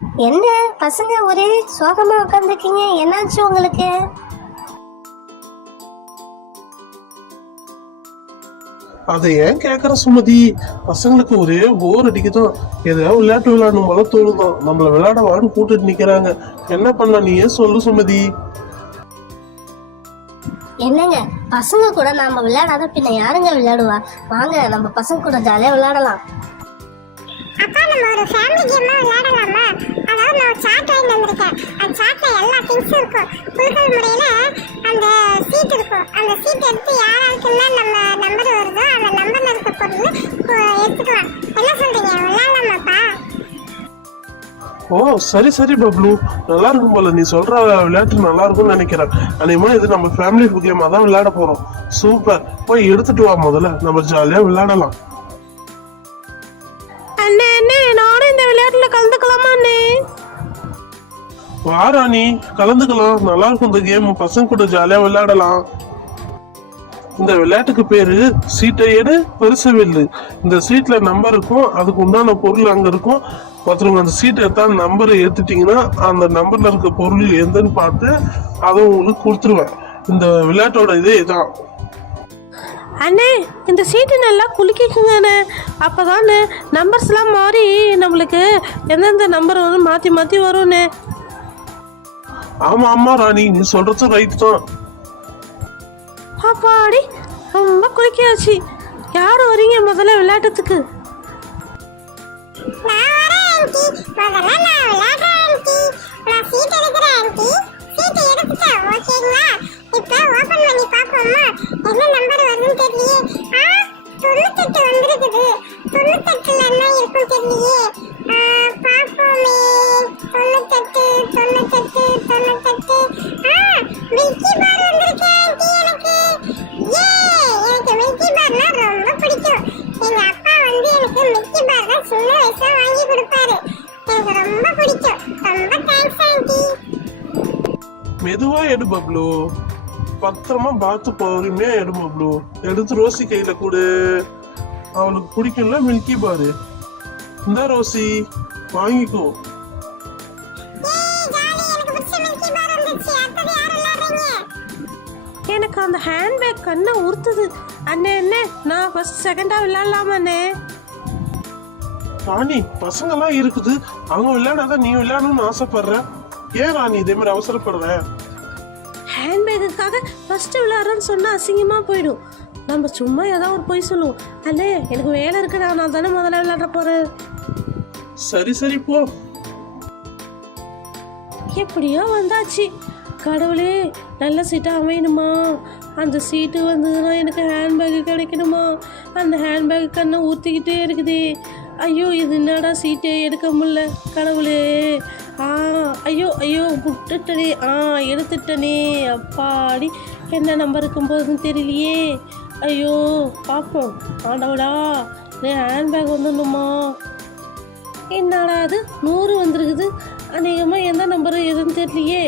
என்ன பசங்க ஒரே சோகமா உட்காந்துருக்கீங்க, என்னாச்சு உங்களுக்கு? அதை ஏன் கேக்குற சுமதி? பசங்களுக்கு ஒரே போர் அடிக்குதான். ஏதாவது விளையாட்டு விளையாடணும் போல தோணுதான். நம்மள விளையாட வான்னு கூட்டிட்டு நிக்கிறாங்க. என்ன பண்ண நீ ஏன் சொல்லு சுமதி. என்னங்க, பசங்க கூட நாம விளையாடாத பின்ன யாருங்க விளையாடுவா? வாங்க நம்ம பசங்க கூட ஜாலியா விளையாடலாம். அப்பா நம்ம ஒரு ஃபேமிலி கேமா விளையாடலாமா? அதாவது நான் ஒரு சார்ட் வாங்கி வந்திருக்கேன். அந்த சார்ட்ல எல்லா திங்ஸும் இருக்கும். குலுக்கல் முறையில அந்த சீட் இருக்கும். அந்த சீட் எடுத்து யாராருக்குன்னா நம்ம நம்பர் வருதோ அந்த நம்பர்ல இருக்க பொருள் எடுத்துக்கலாம். என்ன சொல்றீங்க, விளையாடலாமாப்பா? ஓ சரி சரி பப்ளு, நல்லா இருக்கும் போல. நீ சொல்ற விளையாட்டு நல்லா இருக்கும்னு நினைக்கிறேன். அன்னைக்குமா இது நம்ம ஃபேமிலி கேமா தான் விளையாட போறோம். சூப்பர், போய் எடுத்துட்டு வா, முதல்ல நம்ம ஜாலியா விளையாடலாம். அண்ணே அண்ணே, நானும் இந்த விளையாட்டுல கலந்துக்கலாமா அண்ணே? வா ராணி, கலந்துக்கலாம். நல்லா இருக்கும் இந்த கேம். பசங்க கூட ஜாலியா விளையாடலாம். இந்த விளையாட்டுக்கு பேரு சீட்டை எடு பெருசு வெல்லு. இந்த சீட்ல நம்பர் இருக்கும், அதுக்கு உண்டான பொருள் அங்க இருக்கும். ஒருத்தவங்க அந்த சீட்டை எடுத்தா நம்பரை ஏத்துட்டீங்கன்னா அந்த நம்பர்ல இருக்க பொருள் எந்தன்னு பார்த்து அதை உங்களுக்கு கொடுத்துருவேன். இந்த விளையாட்டோட இதே இதான். அண்ணே, இந்த சீட்டு நல்லா குலுக்கிக்குங்க அண்ணே. அப்போதானே நம்பர்ஸ்லாம் மாறி நம்மளுக்கு எந்தெந்த நம்பர் வந்து மாற்றி மாற்றி வரும்ண்ணே. ஆமா ஆமா ராணி, நீ சொல்றது ரைட் தான். அப்பாடி, ரொம்ப குலுக்கியாச்சு. யார் வரீங்க முதல்ல விளையாட்டத்துக்கு? நான் வரேன் ஆன்ட்டி. முதல்ல நான் விளையாடுறேன் ஆன்ட்டி. நான் சீட் எடுக்கிறேன் ஆன்ட்டி. சீட் எடுத்துட்டேன், ஓகேங்களா? இப்போ ஓபன் பண்ணி பார்ப்போமா? என்ன நம்பர் வருதுன்னு தெரியலையே. 98 வந்திருக்குது. 98ல என்ன இருக்கும் தெரியலையே. பார்ப்போமே. 98 98 98. மில்கி பார் வந்திருக்கு ஆன்ட்டி எனக்கு. எனக்கு மில்கி பார்னா ரொம்ப பிடிக்கும். எங்க அப்பா வந்து எனக்கு மில்கி பார் தான் சின்ன வயசுல வாங்கி கொடுப்பாரு. எனக்கு ரொம்ப பிடிக்கும். ரொம்ப தேங்க்ஸ் ஆன்ட்டி. மெதுவா எடு பப்ளு, பத்திரமா பார்த்து பொறுமையா எடு பப்ளு. எடுத்து ரோசி கையில கொடு. அவளுக்கு பிடிக்கும்ல மில்கி பாரு. இந்த ரோசி வாங்கிக்கோ. ஜாலி, எனக்கு பிடிச்ச மில்கி பார் வந்துச்சு. அடுத்தது யார் விளையாடுறீங்க? எனக்கு அந்த ஹேண்ட்பேக் கண்ணை உறுத்துது. அண்ணே அண்ணே, நான் ஃபர்ஸ்ட் செகண்டாக விளையாடலாமா அண்ணே? ராணி, பசங்க எல்லாம் இருக்குது, அவங்க விளையாடாத நீ விளையாடணும்னு ஆசைப்படுற. ஏன் ராணி இதே மாதிரி அவசரப்படுற? ஹேண்ட்பேக்குக்காக ஃபஸ்ட்டு விளையாடுறேன்னு சொன்னால் அசிங்கமாக போயிடும். நம்ம சும்மா ஏதாவது ஒரு பொய் சொல்லுவோம். அண்ணே, எனக்கு வேலை இருக்குடா, நான் தானே முதல்ல விளையாட போகிறேன். சரி சரி போ. எப்படியோ வந்தாச்சு. கடவுளே, நல்ல சீட்டாக அமையணுமா? அந்த சீட்டு வந்ததுன்னா எனக்கு ஹேண்ட்பேக்கு கிடைக்கணுமா? அந்த ஹேண்ட்பேக் கண்ணை ஊற்றிக்கிட்டே இருக்குதே. ஐயோ, இது என்னடா சீட்டே எடுக்க முடியல. கடவுளே, ஐயோ ஐயோ, விட்டுட்டனே. எடுத்துட்டனே. அப்பாடி, என்ன நம்பர் இருக்கும்போதுன்னு தெரியலையே. ஐயோ, பார்ப்போம். ஆண்டவடா, ஹேண்ட்பேக் வந்துடணுமா? என்னடா அது 100 வந்துருக்குது. அநேகமாக எந்த நம்பரு எதுன்னு தெரியலையே.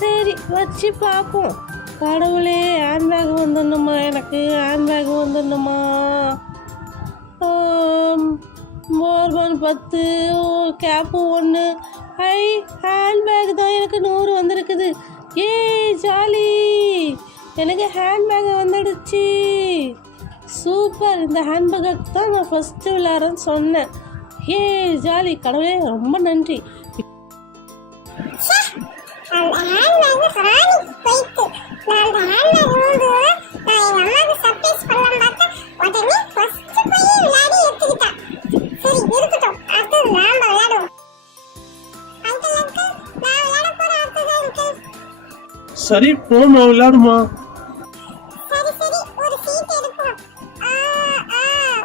சரி, வச்சு பார்ப்போம். கடவுளே, ஹேண்ட்பேக் வந்துடணுமா? எனக்கு ஹேண்ட்பேக் வந்துடணுமா? மோர்பன் 10, கேப்பு 1. ஹேண்ட்பேக் தான் எனக்கு 100 வந்திருக்குது. ஜாலி, எனக்கு ஹேண்ட்பேக் வந்துடுச்சு. சூப்பர், இந்த ஹேண்ட்பேக் தான் நான் ஃபஸ்ட்டு விளையாடுறேன்னு சொன்னேன். ஜாலி, கடவுளே ரொம்ப நன்றி. அந்த ஹேண்ட்பேக் ராணி போயிட்டு நான் அந்த ஹேண்ட்பேக் வந்து நான் எங்க அம்மாவுக்கு சர்ப்ரைஸ் பண்ணலாம் பார்த்தேன். உடனே ஃபர்ஸ்ட் போய் விளையாடி எடுத்துக்கிட்டேன். சரி இருக்கட்டும், அடுத்தது நாம விளையாடுவோம். அங்கிள் அங்கிள், நான் விளையாட போறேன். அடுத்தது அங்கிள். சரி போமா, விளையாடுமா. சரி சரி, ஒரு சீட் எடுப்போம்.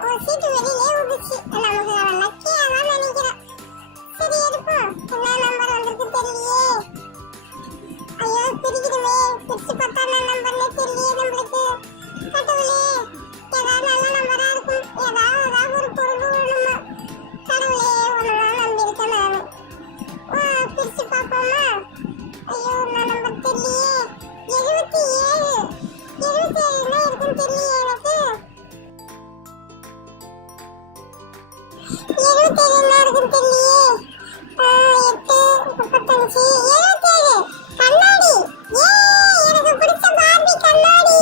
ஒரு சீட் வெளியிலே வந்துச்சு. நமக்கு லக்கியா தான் நினைக்கிறேன். சரி எடுப்போம். என்ன நம்பர் வந்திருக்கு தெரியலையே. ஐயோ, பிரிக்குதுமே. பிரிச்சு பார்த்தா என்ன நம்பர்னே தெரியலையே நம்மளுக்கு. கடவுளே, ஏதாவது நல்ல நம்பரா இருக்கும். ஏதாவது ஒரு பொருள் வேணுமா? கடவுளே, உன்னதான் நம்பியிருக்கேன் நானு. பிரிச்சு பார்ப்போமா? ஐயோ, என்ன நம்பர் தெரியலையே. 77. 77 என்ன இருக்குன்னு தெரியலையே எனக்கு. 77 என்ன இருக்குன்னு தெரியலையே. 8 இருந்துச்சு 77 கண்ணாடி. எனக்கு பிடிச்ச பார்பி கண்ணாடி.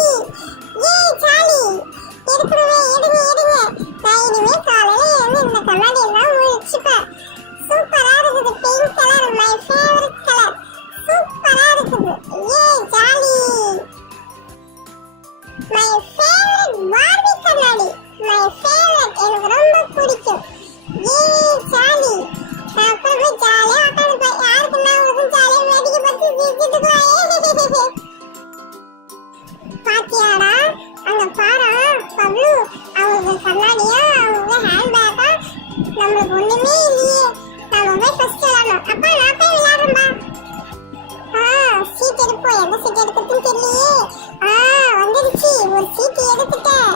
ஜாலி. எடுங்க. நான் இனிமே காலையில எழுந்து இந்த கண்ணாடி எல்லாம் முடிச்சுப்பேன். சூப்பரா இருக்குது. Pink colour my favourite colour. சூப்பரா இருக்குது. ஜாலி. மை ஃபேவரட் பார்பி கண்ணாடி. My favourite. எனக்கு ரொம்ப பிடிக்கும். ஜாலி. நான் அப்புறமே ஜாலியா உட்காந்துப்பேன். யாருக்கு நான் ஒரு ஜாலியா வேடிக்கை பார்த்து சிரிச்சுட்டு பாத்தியாடா அங்க பாரு பப்ளு. அவங்க கண்ணாடியா அவங்க ஹேண்ட்பேக்கா நம்மளுக்கு ஒண்ணுமே இல்லையே. நம்ம போய் ஃபர்ஸ்ட் விளையாடணும். அப்பா நான் போய் விளையாடுறேன்பா. சீட் எடுப்போம். எந்த சீட் எடுக்கிறதுன்னு தெரியலையே. வந்துடுச்சு. ஒரு சீட் எடுத்துட்டேன்.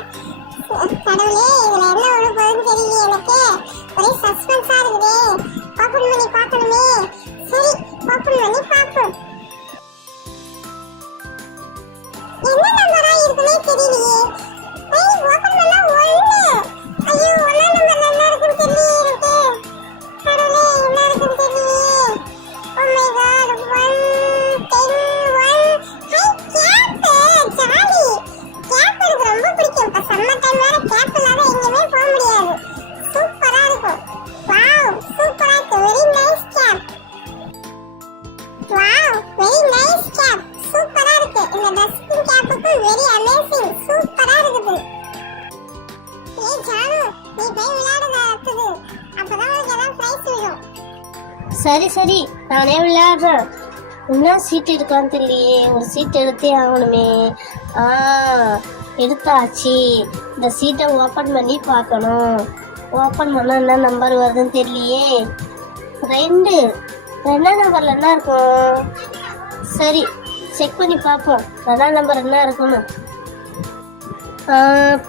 கடவுளே இதுல என்ன ஒண்ணு போகுதுன்னு தெரியலையே எனக்கு. ஒரே சஸ்பென்ஸா இருக்குதே. ஓபன் பண்ணி பார்க்கணுமே. சரி ஓபன் பண்ணி பார்ப்போம். என்ன நம்பரா இருக்குனே தெரியலையே. ஓபன் பண்ணா 1. ஐயோ 1 நம்பர்ல என்ன இருக்குன்னு தெரியலையே எனக்கு. கடவுளே என்ன இருக்குன்னு தெரியலையே. Oh my god 1 10 1. கேப் ஜாலி. கேப் எனக்கு ரொம்ப பிடிக்கும். இப்ப சம்மர் டைம் வேற கேப் இல்லாத எங்கேயுமே போக முடியாது. சூப்பரா இருக்கும். வாவ் சூப்பரா இருக்கு. Very nice cap. Wow very nice cap. சூப்பரா இருக்கு. இந்த டஸ்டிங் கேப்புக்கு வெரி அமேசிங். சூப்பரா இருக்குது. ஜானு நீ போய் விளையாடுங்க அடுத்தது. அப்பதான் உனக்கு எல்லாம் பிரைஸ் விழும். சரி நானே விளையாடுறேன். என்ன சீட் எடுக்கலான்னு தெரியலையே. ஒரு சீட் எடுத்தே ஆகணுமே. எடுத்தாச்சு. இந்த சீட்டை ஓப்பன் பண்ணி பார்க்கணும். ஓப்பன் பண்ணால் என்ன நம்பர் வருதுன்னு தெரியலையே. 2 நம்பரில் என்ன இருக்கும்? சரி செக் பண்ணி பார்ப்போம். 2 நம்பர் என்ன இருக்குன்னு.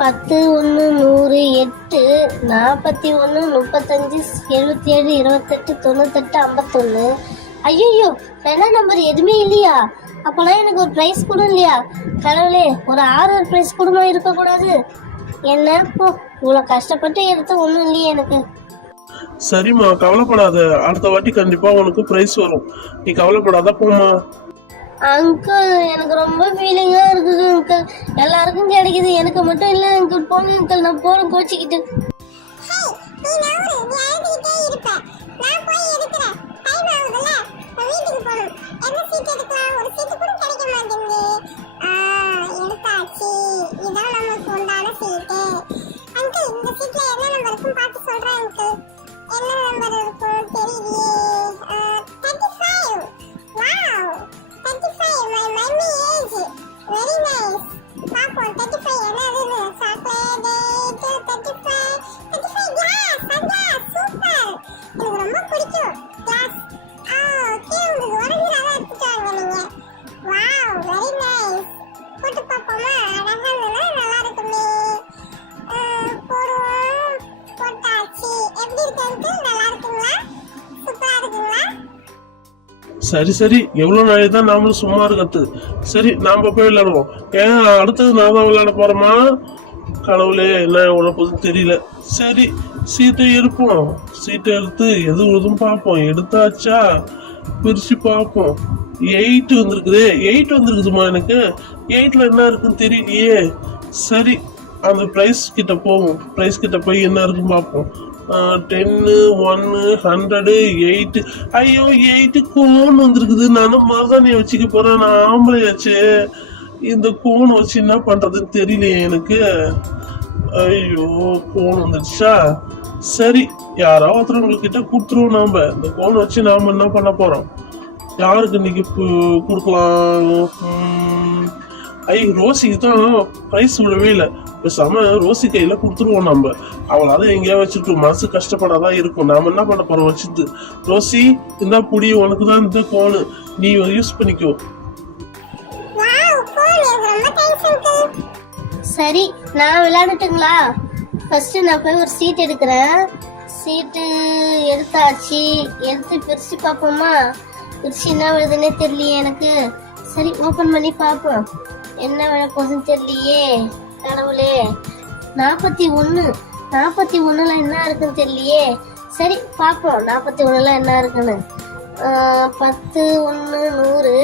10 1 100 8 41 35 77 28 98 51. ஐயோ 2 நம்பர் எதுவுமே இல்லையா? அப்போலாம் எனக்கு ஒரு ப்ரைஸ் கூட இல்லையா? கடவுளே ஒரு 6 ப்ரைஸ் கூடமா இருக்கக்கூடாது? என்ன போ, இவ்வளோ கஷ்டப்பட்டு எடுத்து ஒன்றும் இல்லையே எனக்கு. சரிம்மா கவலைப்படாத. அடுத்த வாட்டி கண்டிப்பா உனக்கு பிரைஸ் வரும். நீ கவலைப்படாத போம்மா. அங்கிள் எனக்கு ரொம்ப ஃபீலிங்காக இருக்குது அங்கிள். எல்லாருக்கும் கிடைக்குது, எனக்கு மட்டும் இல்லை அங்கிள். போங்க அங்கிள், நான் போகிறேன் கோச்சிக்கிட்டு. நீ நவுறு. நீ அழுதுகிட்டே இருப்ப. நான் போய் எடுக்கிறேன். டைம் ஆகுதுல்ல. நான் வீட்டுக்கு போகணும். எந்த சீட் எடுக்கலாம்? ஒரு சீட்டு கூட கிடைக்க மாட்டேங்குது. எடுத்தாச்சு. இதான் நமக்கு உண்டான சீட்டு. அங்கிள் இந்த சீட்ல என்ன நம்பர் இருக்குன்னு பார்த்து சொல்றேன் அங்கிள். என்ன நம்பர் இருக்கும் தெரியலையே. 35. Wow 35 my mummy age. Very nice. பாப்போம் 35 என்னதுன்னு. Chocolate 35 glass. சூப்பர். எனக்கு ரொம்ப பிடிக்கும் கிளாஸ். ஓகே உங்களுக்கு உடஞ்சினால எடுத்துட்டாங்க நீங்க. Wow very nice. போட்டு பார்ப்போமா? அழகா இருந்தா நல்லா இருக்குமே. போடுவோம். போட்டாச்சு. எப்படி இருக்கு? நல்லா இருக்குங்களா? சூப்பரா இருக்குங்களா? சரி எவ்வளவு நாளை தான் நாமளும் சும்மா இருக்கிறது. சரி நாம போய் விளையாடுவோம். ஏன் அடுத்தது நான் தான் விளையாட போறோமா? கடவுளே என்ன உனக்கு தெரியல. சரி சீட்டை எடுப்போம். சீட்டை எடுத்து எது உழுதும் பார்ப்போம். எடுத்தாச்சா பிரிச்சு பார்ப்போம். 8 வந்திருக்குதே. 8 வந்திருக்குதுமா எனக்கு. 8ல என்ன இருக்குன்னு தெரியலையே. சரி அந்த பிரைஸ் கிட்ட போவோம். பிரைஸ் கிட்ட போய் என்ன இருக்குன்னு பார்ப்போம். 10 1 100 8. ஐயோ 8 கோன் வந்திருக்குது. நானும் மருதாணியை வச்சுக்க போறேன். நான் ஆம்பளையாச்சு. இந்த கோன் வச்சு என்ன பண்றதுன்னு தெரியலையே எனக்கு. ஐயோ கோன் வந்துடுச்சா? சரி யாராவது ஒருத்தவங்க கிட்ட கொடுத்துருவோம். நாம இந்த கோன் வச்சு நாம என்ன பண்ண போறோம்? யாருக்கு இன்னைக்கு கொடுக்கலாம்? ரோசிக்கு தான் பிரைஸ் விடவே இல்லை. பேசாம ரோசி கையில கொடுத்துருவோம். நம்ம அவளால எங்கேயா வச்சுட்டு மனசு கஷ்டப்படாதான் இருக்கும். நாம என்ன பண்ண போறோம் வச்சுட்டு. ரோசி இந்த புடி உனக்கு தான் இந்த கோனு, நீ யூஸ் பண்ணிக்கோ. சரி நான் விளையாடட்டுங்களா? ஃபர்ஸ்ட் நான் போய் ஒரு சீட் எடுக்கிறேன். சீட்டு எடுத்தாச்சு. எடுத்து பிரிச்சு பார்ப்போமா? பிரிச்சு என்ன விழுதுன்னே தெரியலையே எனக்கு. சரி ஓபன் பண்ணி பார்ப்போம். என்ன விழ போகுதுன்னு தெரியலையே. கடவுளே 41. 41ல என்ன இருக்குன்னு தெரியலையே. சரி பார்ப்போம் 41ல என்ன இருக்குன்னு. 10 1 100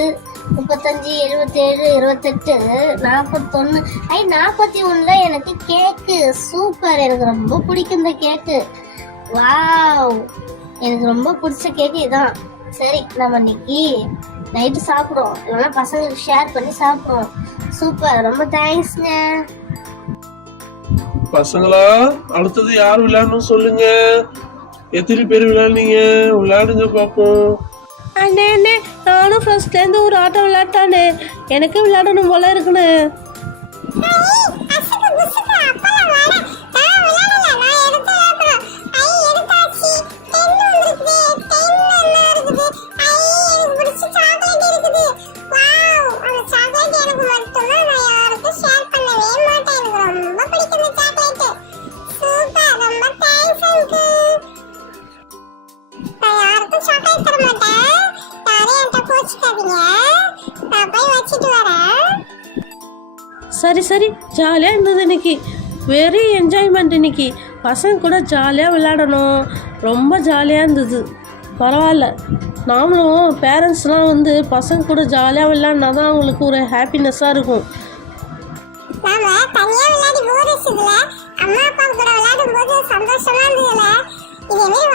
35 77 28 41. 41 தான் எனக்கு கேக்கு. சூப்பர், எனக்கு ரொம்ப பிடிக்கும் இந்த கேக்கு. வாவ், எனக்கு ரொம்ப பிடிச்ச கேக்கு இதான். சரி, நம்ம இன்னைக்கு நைட்டு சாப்பிடுவோம், இல்லைன்னா பசங்களுக்கு ஷேர் பண்ணி சாப்பிடுவோம். சூப்பர், ரொம்ப தேங்க்ஸ்ங்க. பசங்களா, அடுத்தது யார் விளையாடணும் சொல்லுங்க. எத்தனை பேர் விளையாடுனீங்க? விளையாடுங்க பாப்போம். அண்ணே அண்ணே, நானும் ஃபர்ஸ்ட்லேருந்து ஒரு ஆட்டம் விளையாட்டானே, எனக்கு விளையாடணும் போல இருக்குண்ணே. சரி சரி, ஜாலியாக இருந்தது இன்னைக்கு. வெரி என்ஜாய்மெண்ட் இன்னைக்கு. பசங்க கூட ஜாலியாக விளையாடணும், ரொம்ப ஜாலியாக இருந்தது. பரவாயில்ல, நாமளும் பேரண்ட்ஸ்லாம் வந்து பசங்க கூட ஜாலியாக விளையாடினா தான் அவங்களுக்கு ஒரு ஹாப்பினஸ்ஸாக இருக்கும். நாம தனியா விளையாடி போர் அடிச்சதுல அம்மா அப்பா கூட விளையாடும் போது சந்தோஷமா இருந்ததுல இதே மாதிரி